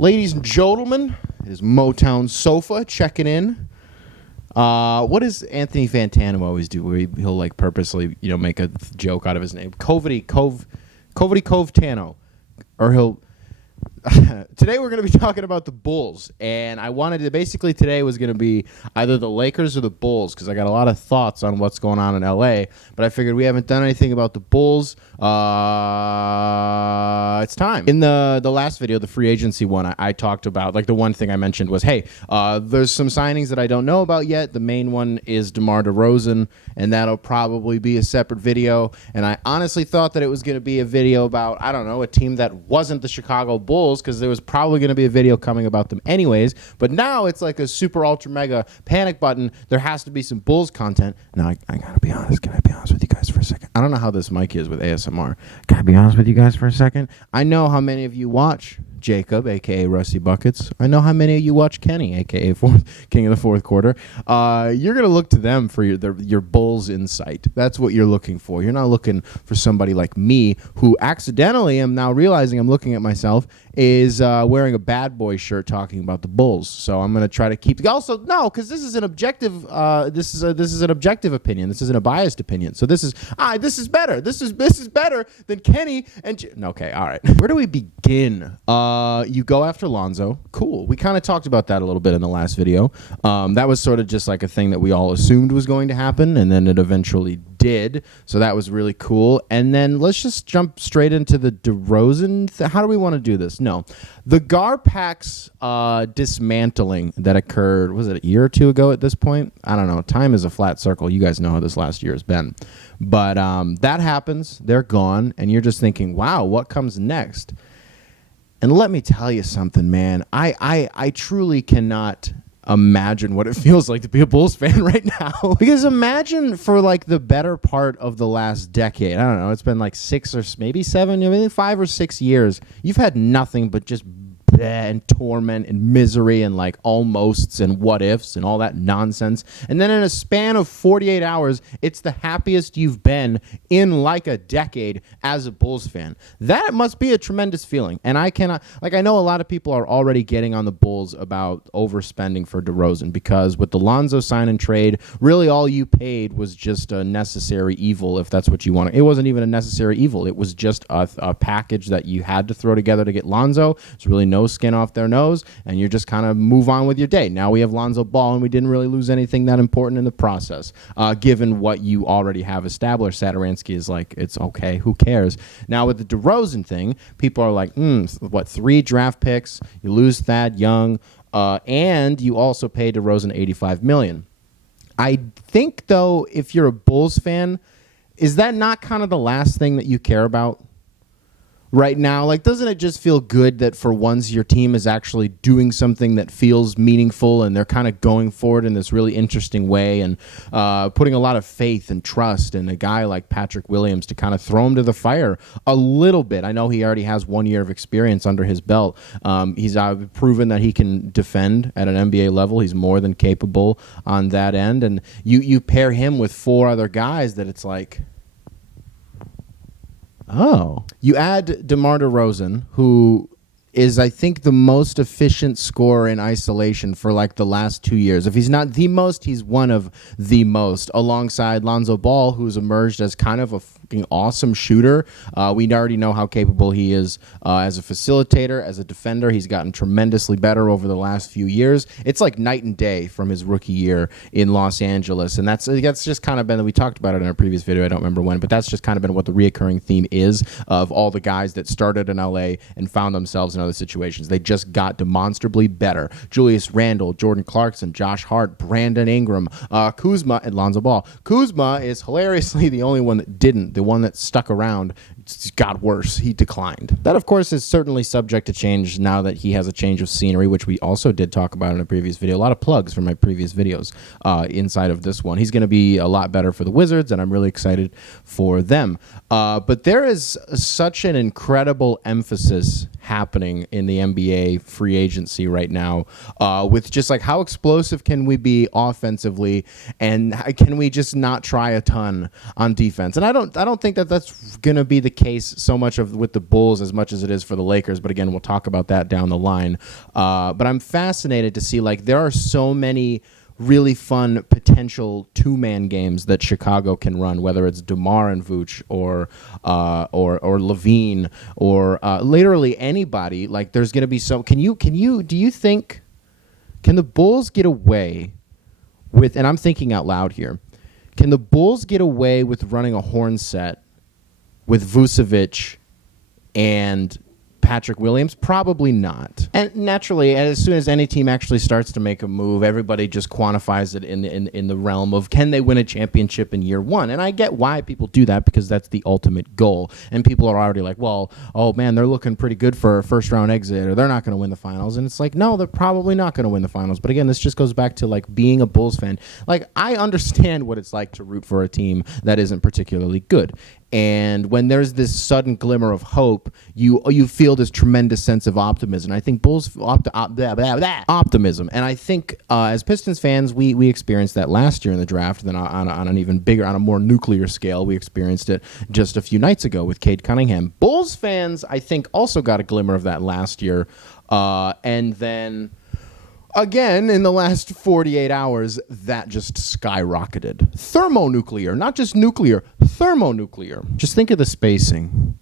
Ladies and gentlemen, it is Motown Sofa checking in. What does Anthony Fantano always do? Where he'll like purposely, make a joke out of his name. Covety Cove Tano, or he'll. Today we're going to be talking about the Bulls, and I wanted to basically today was going to be either the Lakers or the Bulls because I got a lot of thoughts on what's going on in LA, but I figured we haven't done anything about the Bulls. It's time. In the last video, the free agency one, I talked about, like the one thing I mentioned was, hey, there's some signings that I don't know about yet. The main one is DeMar DeRozan, and that'll probably be a separate video, and I honestly thought that it was going to be a video about, I don't know, a team that wasn't the Chicago Bulls, because there was probably going to be a video coming about them anyways, but now it's like a super ultra mega panic button. There has to be some Bulls content. Now, I gotta be honest. Can I be honest with you guys for a second? I don't know how this mic is with ASMR. Can I be honest with you guys for a second? I know how many of you watch Jacob, a.k.a. Rusty Buckets. I know how many of you watch Kenny, a.k.a. King of the Fourth Quarter. You're going to look to them for your Bulls insight. That's what you're looking for. You're not looking for somebody like me who accidentally, am now realizing I'm looking at myself, is wearing a bad boy shirt talking about the Bulls. So I'm going to try to keep... Also, no, because this is an objective... This is an objective opinion. This isn't a biased opinion. So this is better. This is better than Kenny and... Okay, all right. Where do we begin? You go after Lonzo. Cool. We kind of talked about that a little bit in the last video. That was sort of just like a thing that we all assumed was going to happen, and then it eventually did. So that was really cool. And then let's just jump straight into the DeRozan. How do we want to do this? No. The Garpax dismantling that occurred, was it a year or two ago at this point? I don't know. Time is a flat circle. You guys know how this last year has been. But that happens. They're gone. And you're just thinking, wow, what comes next? And let me tell you something, man. I truly cannot imagine what it feels like to be a Bulls fan right now. Because imagine for like the better part of the last decade, I don't know, it's been like 6 or maybe 7, maybe 5 or 6 years. You've had nothing but just and torment and misery and like almosts and what ifs and all that nonsense. And then in a span of 48 hours, it's the happiest you've been in like a decade as a Bulls fan. That must be a tremendous feeling. And I cannot, like, I know a lot of people are already getting on the Bulls about overspending for DeRozan because with the Lonzo sign and trade, really all you paid was just a necessary evil, if that's what you want. It wasn't even a necessary evil. It was just a package that you had to throw together to get Lonzo. It's really no skin off their nose, and you just kind of move on with your day. Now we have Lonzo Ball, and we didn't really lose anything that important in the process, given what you already have established. Satoransky is like, it's okay, who cares? Now with the DeRozan thing, people are like, 3 draft picks, you lose Thad Young, and you also pay DeRozan $85 million. I think, though, if you're a Bulls fan, is that not kind of the last thing that you care about right now? Like, doesn't it just feel good that for once your team is actually doing something that feels meaningful and they're kind of going for it in this really interesting way and putting a lot of faith and trust in a guy like Patrick Williams to kind of throw him to the fire a little bit? I know he already has 1 year of experience under his belt. He's proven that he can defend at an NBA level. He's more than capable on that end. And you pair him with 4 other guys that it's like... Oh. You add DeMar DeRozan, who is, I think, the most efficient scorer in isolation for like the last 2 years. If he's not the most, he's one of the most, alongside Lonzo Ball, who's emerged as kind of a fucking awesome shooter. We already know how capable he is as a facilitator, as a defender. He's gotten tremendously better over the last few years. It's like night and day from his rookie year in Los Angeles. And that's just kind of been, we talked about it in our previous video, I don't remember when, but that's just kind of been what the reoccurring theme is of all the guys that started in LA and found themselves in other situations. They just got demonstrably better. Julius Randle, Jordan Clarkson, Josh Hart, Brandon Ingram, Kuzma, and Lonzo Ball. Kuzma is hilariously the only one that didn't. The one that stuck around got worse. He declined. That, of course, is certainly subject to change now that he has a change of scenery, which we also did talk about in a previous video. A lot of plugs from my previous videos inside of this one. He's going to be a lot better for the Wizards, and I'm really excited for them. But there is such an incredible emphasis happening in the NBA free agency right now with just like how explosive can we be offensively, and can we just not try a ton on defense? And I don't think that that's going to be the case so much with the Bulls as much as it is for the Lakers. But again, we'll talk about that down the line. But I'm fascinated to see, like, there are so many really fun potential two-man games that Chicago can run, whether it's DeMar and Vooch or Levine or literally anybody. Like, there's going to be so. Do you think, can the Bulls get away with? And I'm thinking out loud here. Can the Bulls get away with running a horn set with Vucevic and Patrick Williams? Probably not. And naturally, as soon as any team actually starts to make a move, everybody just quantifies it in the realm of, can they win a championship in year one? And I get why people do that, because that's the ultimate goal. And people are already like, well, oh man, they're looking pretty good for a first round exit, or they're not going to win the finals. And it's like, no, they're probably not going to win the finals. But again, this just goes back to like being a Bulls fan. Like, I understand what it's like to root for a team that isn't particularly good. And when there's this sudden glimmer of hope, you feel this tremendous sense of optimism. I think Bulls optimism, and I think as Pistons fans, we experienced that last year in the draft. Then on an even bigger, on a more nuclear scale, we experienced it just a few nights ago with Cade Cunningham. Bulls fans, I think, also got a glimmer of that last year, and then again, in the last 48 hours, that just skyrocketed. Thermonuclear, not just nuclear, thermonuclear. Just think of the spacing.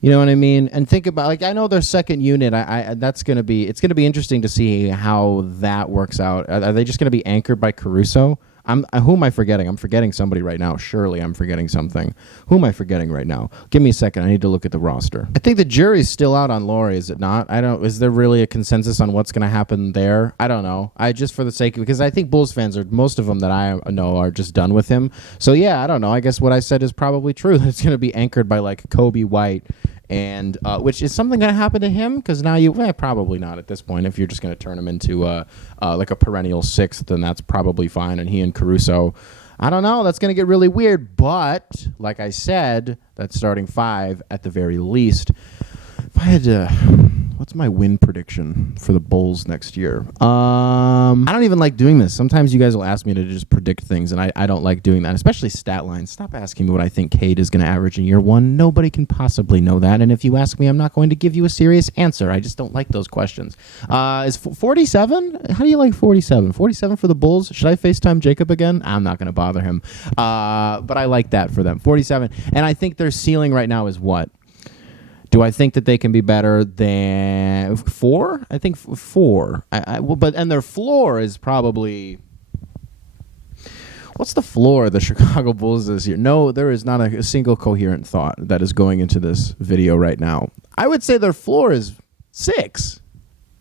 You know what I mean? And think about, like, I know their second unit. It's going to be interesting to see how that works out. Are they just going to be anchored by Caruso? Who am I forgetting? I'm forgetting somebody right now. Surely I'm forgetting something. Who am I forgetting right now? Give me a second. I need to look at the roster. I think the jury's still out on Laurie, is it not? Is there really a consensus on what's going to happen there? I don't know. Just for the sake of, because I think Bulls fans most of them that I know are just done with him. So yeah, I don't know. I guess what I said is probably true. It's going to be anchored by like Kobe White, and which is something going to happen to him, because now probably not at this point. If you're just going to turn him into like a perennial sixth, then that's probably fine. And he and Caruso, I don't know, that's going to get really weird. But like I said, that's starting five at the very least. If I had to, what's my win prediction for the Bulls next year? I don't even like doing this. Sometimes you guys will ask me to just predict things, and I don't like doing that, especially stat lines. Stop asking me what I think Cade is going to average in year one. Nobody can possibly know that, and if you ask me, I'm not going to give you a serious answer. I just don't like those questions. Is 47? How do you like 47? 47 for the Bulls? Should I FaceTime Jacob again? I'm not going to bother him. But I like that for them. 47. And I think their ceiling right now is what? Do I think that they can be better than 4? I think 4. But their floor is probably. What's the floor of the Chicago Bulls this year? No, there is not a single coherent thought that is going into this video right now. I would say their floor is 6,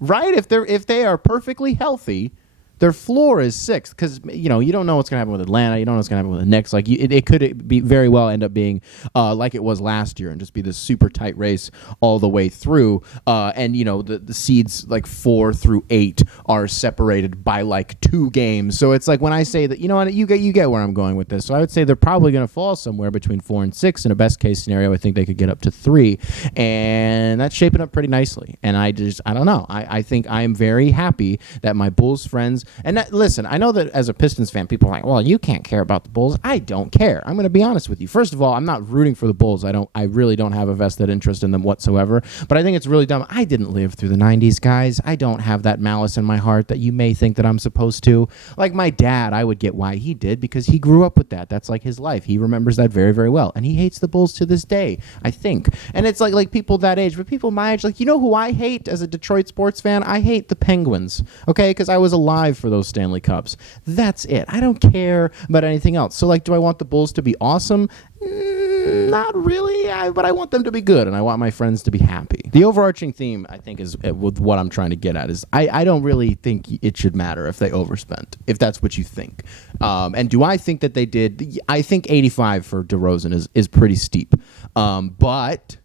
right? If they are perfectly healthy, their floor is 6, because you don't know what's going to happen with Atlanta. You don't know what's going to happen with the Knicks. Like it could be very well end up being like it was last year, and just be this super tight race all the way through. And the seeds like 4 through 8 are separated by like 2 games. So it's like when I say that, you get where I'm going with this. So I would say they're probably going to fall somewhere between 4 and 6. In a best case scenario, I think they could get up to 3, and that's shaping up pretty nicely. And I don't know. I think I am very happy that my Bulls friends. And listen, I know that as a Pistons fan, people are like, well, you can't care about the Bulls. I don't care. I'm going to be honest with you. First of all, I'm not rooting for the Bulls. I really don't have a vested interest in them whatsoever. But I think it's really dumb. I didn't live through the 90s, guys. I don't have that malice in my heart that you may think that I'm supposed to. Like my dad, I would get why he did, because he grew up with that. That's like his life. He remembers that very, very well. And he hates the Bulls to this day, I think. And it's like people that age, but people my age, like, who I hate as a Detroit sports fan? I hate the Penguins, okay? Because I was alive for those Stanley Cups. That's it. I don't care about anything else. So, like, do I want the Bulls to be awesome? Not really, but I want them to be good, and I want my friends to be happy. The overarching theme, I think, is with what I'm trying to get at is I don't really think it should matter if they overspent, if that's what you think. And do I think that they did? I think 85 for DeRozan is pretty steep. But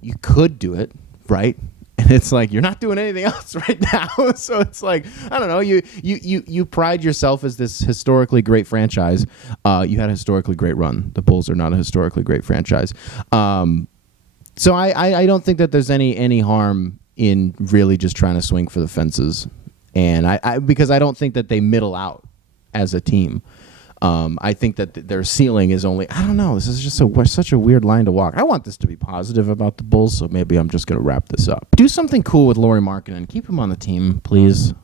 you could do it, right? And it's like, you're not doing anything else right now. So it's like, I don't know, you pride yourself as this historically great franchise. You had a historically great run. The Bulls are not a historically great franchise. So I don't think that there's any harm in really just trying to swing for the fences. And because I don't think that they middle out as a team. I think that their ceiling is only, I don't know, this is just such a weird line to walk. I want this to be positive about the Bulls, so maybe I'm just going to wrap this up. Do something cool with Lauri Markkanen. Keep him on the team, please.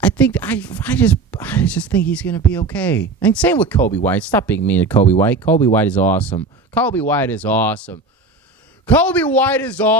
I just think he's going to be okay. And same with Kobe White. Stop being mean to Kobe White. Kobe White is awesome. Kobe White is awesome. Kobe White is awesome.